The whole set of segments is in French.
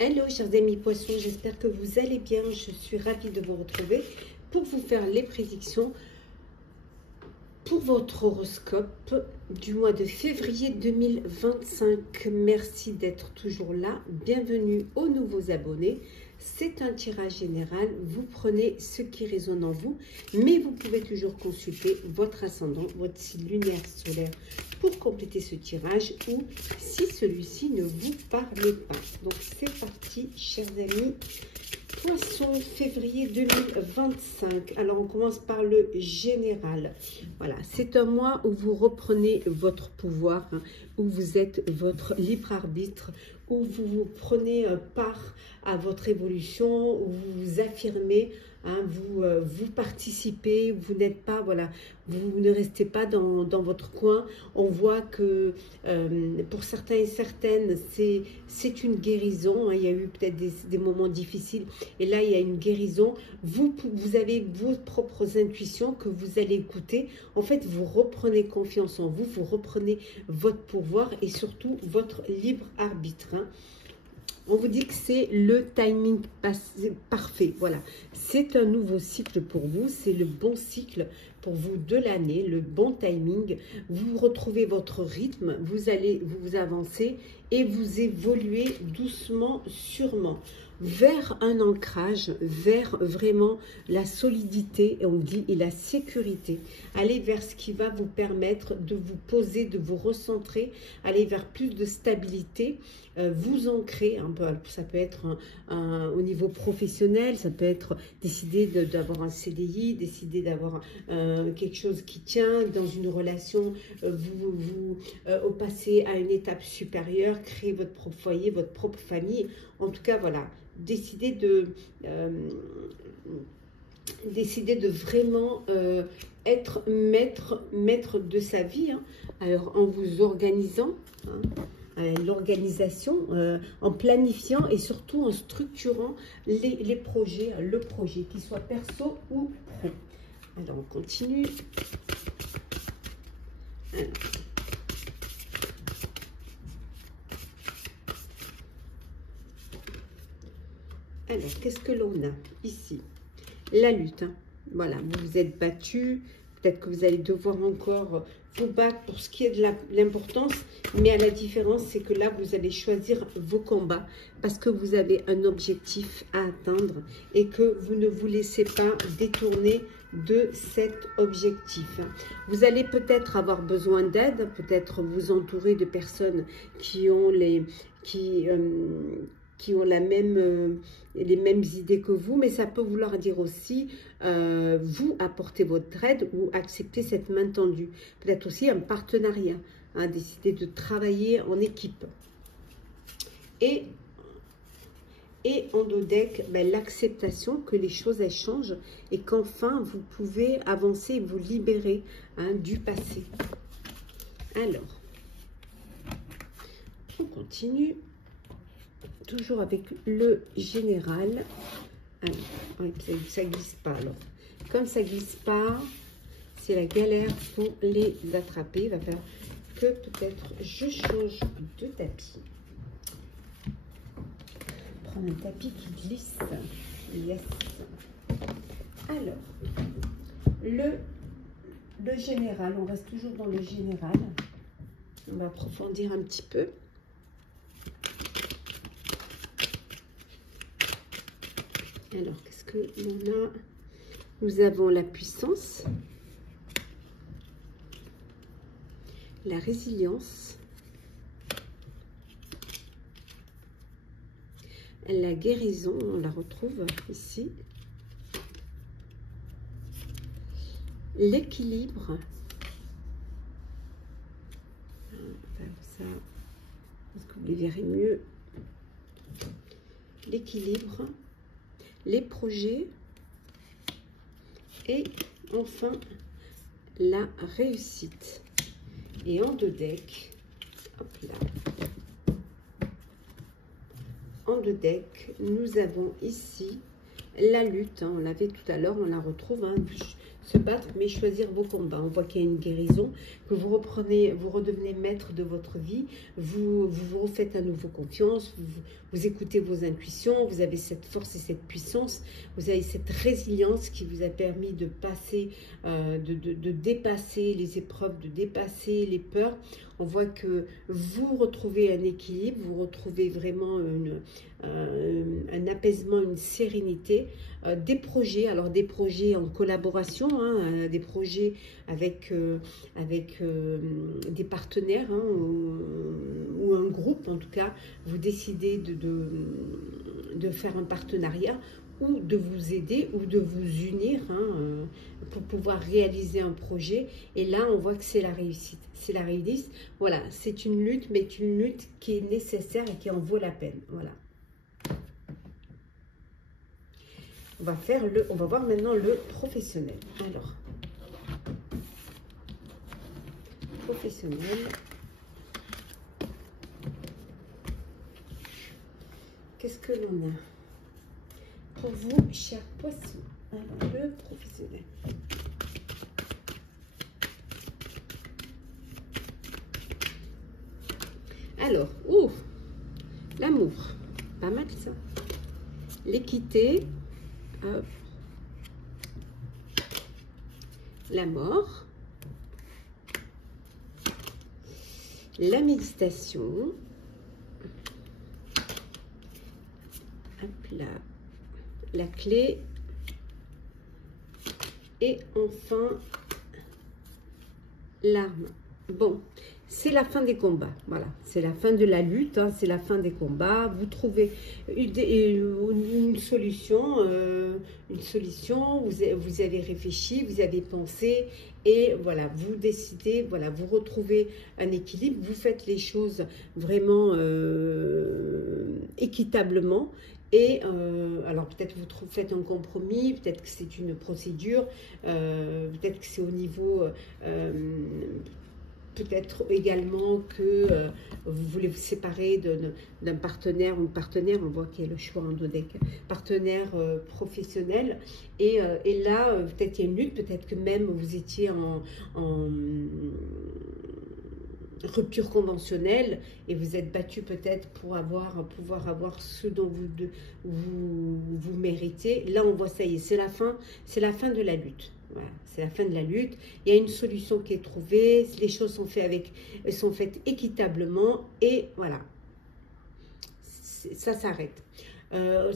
Hello chers amis poissons, j'espère que vous allez bien. Je suis ravie de vous retrouver pour vous faire les prédictions pour votre horoscope du mois de février 2025. Merci d'être toujours là. Bienvenue aux nouveaux abonnés. C'est un tirage général. Vous prenez ce qui résonne en vous, mais vous pouvez toujours consulter votre ascendant, votre signe lunaire solaire pour compléter ce tirage ou si celui-ci ne vous parle pas. Donc c'est parti, chers amis. Poisson, février 2025. Alors, on commence par le général. Voilà, c'est un mois où vous reprenez votre pouvoir, hein, où vous êtes votre libre arbitre, où vous prenez part à votre évolution, où vous vous affirmez, hein, vous participez, vous n'êtes pas, voilà, vous ne restez pas dans votre coin. On voit que pour certains et certaines, c'est une guérison, hein. Il y a eu peut-être des moments difficiles et là, il y a une guérison. Vous avez vos propres intuitions que vous allez écouter. En fait, vous reprenez confiance en vous, vous reprenez votre pouvoir et surtout votre libre arbitre, hein. On vous dit que c'est le timing parfait. Voilà, c'est un nouveau cycle pour vous. C'est le bon cycle pour vous de l'année, le bon timing. Vous retrouvez votre rythme, vous avancez et vous évoluez doucement, sûrement vers un ancrage, vers vraiment la solidité, et on dit, et la sécurité. Allez vers ce qui va vous permettre de vous poser, de vous recentrer, aller vers plus de stabilité, vous ancrer un peu. Ça peut être au niveau professionnel, ça peut être décider d'avoir un CDI, décider d'avoir quelque chose qui tient dans une relation, vous passer à une étape supérieure, créer votre propre foyer, votre propre famille. En tout cas, voilà, décider de vraiment être maître de sa vie, hein. Alors, en vous organisant, hein, l'organisation, en planifiant et surtout en structurant les projets, le projet, qu'il soit perso ou pro. Alors, on continue. Alors, qu'est-ce que l'on a ici? La lutte, hein. Voilà, vous vous êtes battu. Peut-être que vous allez devoir encore vous battre pour ce qui est de l'importance. Mais à la différence, c'est que là, vous allez choisir vos combats parce que vous avez un objectif à atteindre et que vous ne vous laissez pas détourner de cet objectif. Vous allez peut-être avoir besoin d'aide, peut-être vous entourer de personnes qui ont les mêmes idées que vous, mais ça peut vouloir dire aussi vous apporter votre aide ou accepter cette main tendue. Peut-être aussi un partenariat, hein, décider de travailler en équipe. Et en dos deck, ben, l'acceptation que les choses elles changent et qu'enfin vous pouvez avancer et vous libérer, hein, du passé. Alors, on continue. Toujours avec le général. Alors, oui, ça ne glisse pas. Alors, comme ça ne glisse pas, c'est la galère pour les attraper. Il va falloir que peut-être je change de tapis. Prendre un tapis qui glisse. Yes. Alors, le général, on reste toujours dans le général. On va approfondir un petit peu. Alors, qu'est-ce que l'on a? Nous avons la puissance, la résilience, la guérison, on la retrouve ici, l'équilibre, ça, est-ce que vous les verrez mieux? L'équilibre, les projets et enfin la réussite. Et en deux decks, hop là, en deux decks, nous avons ici la lutte, hein, on l'avait tout à l'heure, on la retrouve, hein, se battre, mais choisir vos combats. On voit qu'il y a une guérison, que vous reprenez, vous redevenez maître de votre vie, vous refaites à nouveau confiance, vous écoutez vos intuitions, vous avez cette force et cette puissance, vous avez cette résilience qui vous a permis de passer, de dépasser les épreuves, de dépasser les peurs. On voit que vous retrouvez un équilibre, vous retrouvez vraiment un apaisement, une sérénité, des projets, alors des projets en collaboration, hein, des projets avec des partenaires, hein, ou un groupe en tout cas, vous décidez de faire un partenariat ou de vous aider ou de vous unir, hein, pour pouvoir réaliser un projet. Et là, on voit que c'est la réussite. C'est la réussite. Voilà, c'est une lutte, mais une lutte qui est nécessaire et qui en vaut la peine. Voilà. On va voir maintenant le professionnel. Alors, professionnel. Qu'est-ce que l'on a pour vous, chers poissons? Alors, le professionnel. Alors, l'amour, pas mal ça. L'équité, la mort, la méditation, hop là, la clé, et enfin l'arme. Bon, c'est la fin des combats, voilà, c'est la fin de la lutte, hein, c'est la fin des combats. Vous trouvez une solution, vous avez réfléchi, vous avez pensé, et voilà, vous décidez, voilà, vous retrouvez un équilibre, vous faites les choses vraiment équitablement. Et alors peut-être vous faites un compromis, peut-être que c'est une procédure, peut-être que c'est au niveau, peut-être également que vous voulez vous séparer d'un partenaire ou une partenaire, on voit qu'il y a le choix en deck, partenaire professionnel, et là peut-être il y a une lutte, peut-être que même vous étiez en rupture conventionnelle et vous êtes battu peut-être pour pouvoir avoir ce dont vous méritez. Là on voit, ça y est, c'est la fin de la lutte. Voilà, c'est la fin de la lutte. Il y a une solution qui est trouvée, les choses sont faites équitablement, et voilà, ça s'arrête.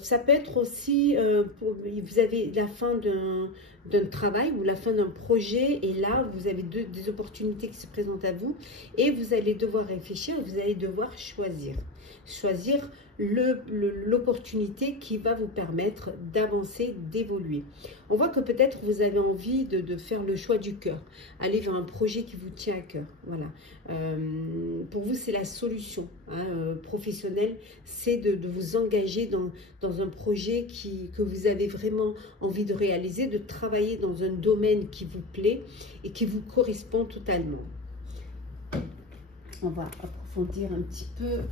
Ça peut être aussi, vous avez la fin d'un travail ou la fin d'un projet, et là vous avez des opportunités qui se présentent à vous, et vous allez devoir réfléchir, vous allez devoir choisir l'opportunité qui va vous permettre d'avancer, d'évoluer. On voit que peut-être vous avez envie de faire le choix du cœur, aller vers un projet qui vous tient à cœur. Voilà. Pour vous, c'est la solution, hein, professionnelle, c'est de vous engager dans un projet que vous avez vraiment envie de réaliser, de travailler dans un domaine qui vous plaît et qui vous correspond totalement. On va approfondir un petit peu.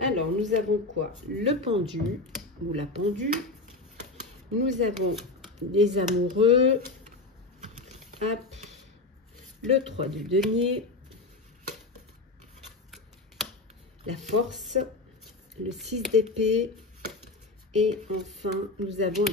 Alors, nous avons quoi? Le pendu ou la pendue. Nous avons les amoureux. Hop. Le 3 de denier. La force. Le 6 d'épée. Et enfin, nous avons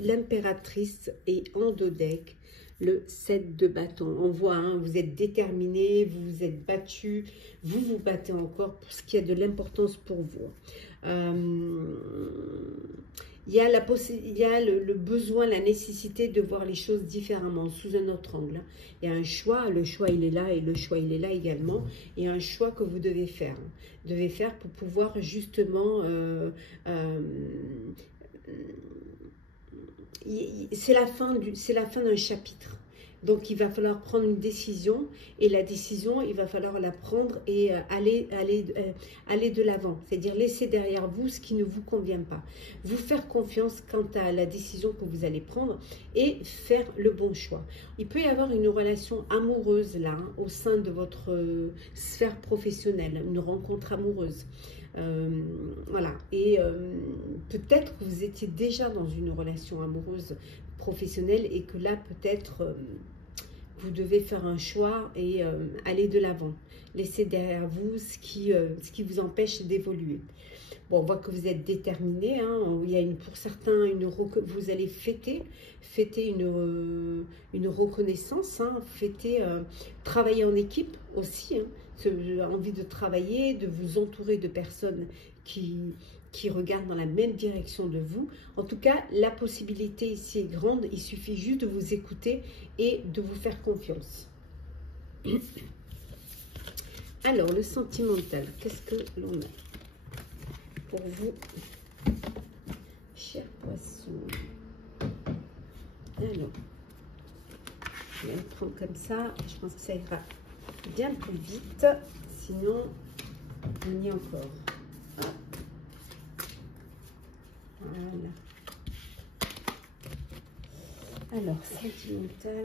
l'impératrice, et en dos deck, le 7 de bâton. On voit, hein, vous êtes déterminé, vous vous êtes battu, vous vous battez encore pour ce qui a de l'importance pour vous. Il y a le besoin, la nécessité de voir les choses différemment, sous un autre angle. Il y a un choix, le choix il est là, et le choix il est là également. Il y a un choix que vous devez faire. Vous devez faire pour pouvoir justement... c'est la fin d'un chapitre. Donc, il va falloir prendre une décision et la décision, il va falloir la prendre et aller de l'avant. C'est-à-dire laisser derrière vous ce qui ne vous convient pas. Vous faire confiance quant à la décision que vous allez prendre et faire le bon choix. Il peut y avoir une relation amoureuse là, hein, au sein de votre sphère professionnelle, une rencontre amoureuse. Voilà. Et peut-être que vous étiez déjà dans une relation amoureuse professionnelle et que là, peut-être... vous devez faire un choix et aller de l'avant. Laissez derrière vous ce qui vous empêche d'évoluer. Bon, on voit que vous êtes déterminé. Hein. Il y a pour certains, vous allez fêter une reconnaissance, hein, travailler en équipe aussi. Hein. Envie de travailler, de vous entourer de personnes qui regardent dans la même direction de vous. En tout cas, la possibilité ici est grande. Il suffit juste de vous écouter et de vous faire confiance. Alors, le sentimental, qu'est-ce que l'on a pour vous, chers poissons? Alors, je vais le prendre comme ça. Je pense que ça ira bien plus vite. Sinon, on y est encore. Voilà. Alors, sentimental.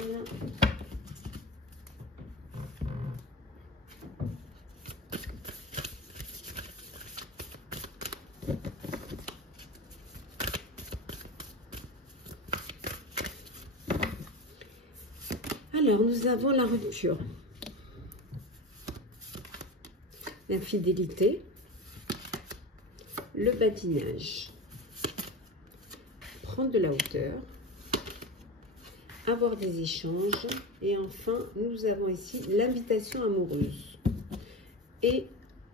Alors, nous avons la rupture, l'infidélité, le badinage, prendre de la hauteur, avoir des échanges, et enfin, nous avons ici l'invitation amoureuse. Et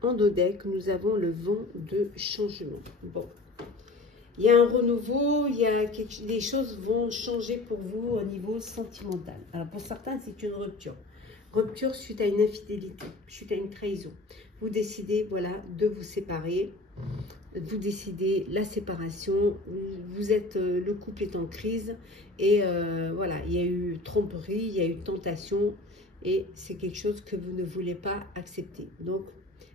en dos deck, nous avons le vent de changement. Bon. Il y a un renouveau, les choses vont changer pour vous au niveau sentimental. Alors pour certains, c'est une rupture. Rupture suite à une infidélité, suite à une trahison. Vous décidez, voilà, de vous séparer. Vous décidez la séparation. Le couple est en crise. Et voilà, il y a eu tromperie, il y a eu tentation. Et c'est quelque chose que vous ne voulez pas accepter. Donc,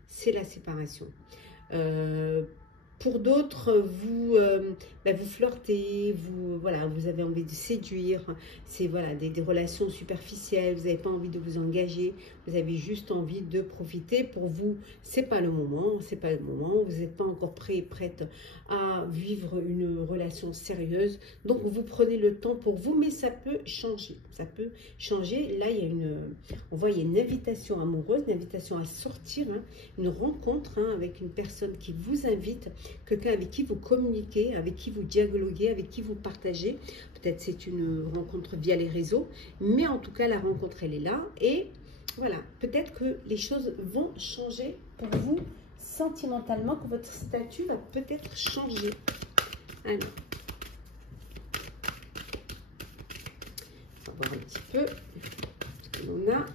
c'est la séparation. Pour d'autres, vous flirtez, vous avez envie de séduire, c'est voilà, des relations superficielles, vous n'avez pas envie de vous engager, vous avez juste envie de profiter. Pour vous, c'est pas le moment, vous n'êtes pas encore prêt et prête à vivre une relation sérieuse, donc vous prenez le temps pour vous, mais ça peut changer, Là, on voit, il y a une invitation amoureuse, une invitation à sortir, hein, une rencontre avec une personne qui vous invite, quelqu'un avec qui vous communiquez, avec qui vous dialoguez, avec qui vous partagez. Peut-être c'est une rencontre via les réseaux, mais en tout cas, la rencontre, elle est là. Et voilà, peut-être que les choses vont changer pour vous sentimentalement, que votre statut va peut-être changer. Alors, on va voir un petit peu ce que l'on a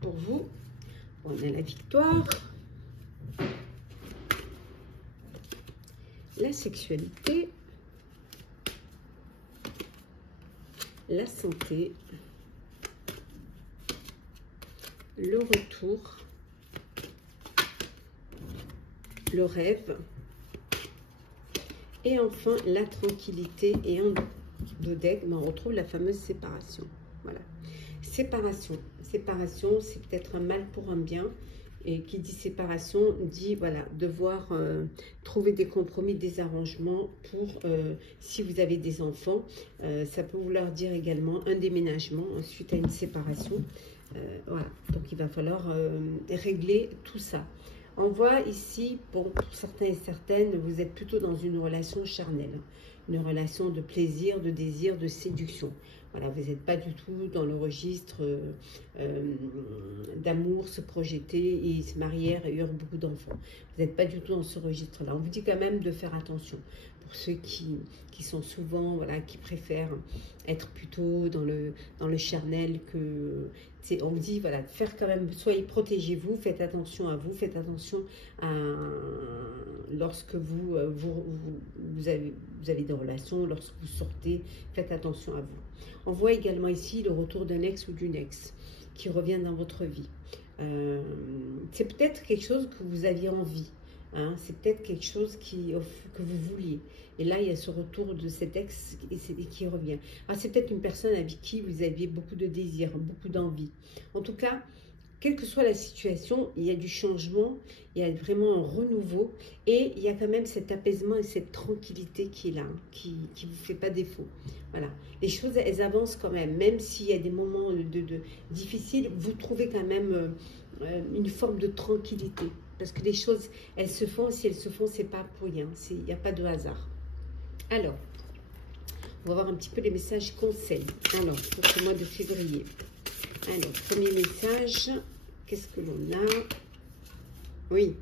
pour vous. On a la victoire. La sexualité, la santé, le retour, le rêve et enfin la tranquillité. Et en dos deck, on retrouve la fameuse séparation. Voilà, séparation, c'est peut-être un mal pour un bien. Et qui dit séparation, dit voilà, devoir trouver des compromis, des arrangements pour, si vous avez des enfants, ça peut vouloir dire également un déménagement suite à une séparation. Voilà, donc il va falloir régler tout ça. On voit ici, bon, pour certains et certaines, vous êtes plutôt dans une relation charnelle, une relation de plaisir, de désir, de séduction. Voilà, vous n'êtes pas du tout dans le registre d'amour, se projeter et se marier et avoir beaucoup d'enfants. Vous n'êtes pas du tout dans ce registre-là. On vous dit quand même de faire attention pour ceux qui sont souvent, voilà, qui préfèrent être plutôt dans le charnel que... On vous dit, voilà, faire quand même, soyez, protégez-vous, faites attention à vous, faites attention à lorsque vous vous avez des relations, lorsque vous sortez, faites attention à vous. On voit également ici le retour d'un ex ou d'une ex qui revient dans votre vie. C'est peut-être quelque chose que vous aviez envie. Hein, c'est peut-être quelque chose que vous vouliez. Et là, il y a ce retour de cet ex qui revient. Alors, c'est peut-être une personne avec qui vous aviez beaucoup de désir, beaucoup d'envie. En tout cas, quelle que soit la situation, il y a du changement, il y a vraiment un renouveau et il y a quand même cet apaisement et cette tranquillité qui est là, hein, qui ne vous fait pas défaut. Voilà. Les choses, elles avancent quand même s'il y a des moments difficiles, vous trouvez quand même une forme de tranquillité. Parce que les choses, elles se font, si elles se font, c'est pas pour rien, il n'y a pas de hasard. Alors, on va voir un petit peu les messages conseils. Alors, pour ce mois de février. Alors, premier message, qu'est-ce que l'on a? Oui.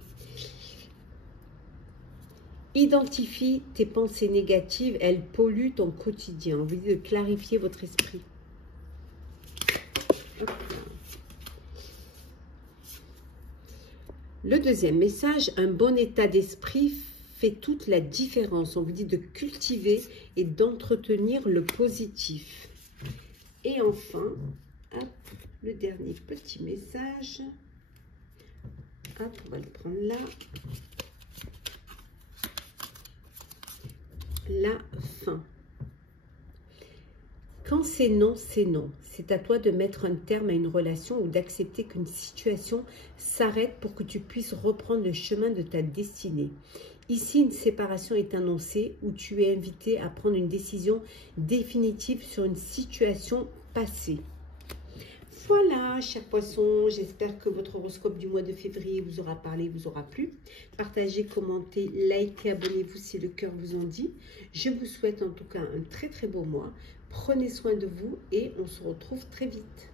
Identifie tes pensées négatives, elles polluent ton quotidien. On vous dit de clarifier votre esprit. Hop. Le deuxième message, un bon état d'esprit fait toute la différence. On vous dit de cultiver et d'entretenir le positif. Et enfin, hop, le dernier petit message. Hop, on va le prendre là. La fin. Quand c'est non, c'est non. C'est à toi de mettre un terme à une relation ou d'accepter qu'une situation s'arrête pour que tu puisses reprendre le chemin de ta destinée. Ici, une séparation est annoncée où tu es invité à prendre une décision définitive sur une situation passée. Voilà, chers poissons, j'espère que votre horoscope du mois de février vous aura parlé, vous aura plu. Partagez, commentez, likez, abonnez-vous si le cœur vous en dit. Je vous souhaite en tout cas un très très beau mois. Prenez soin de vous et on se retrouve très vite.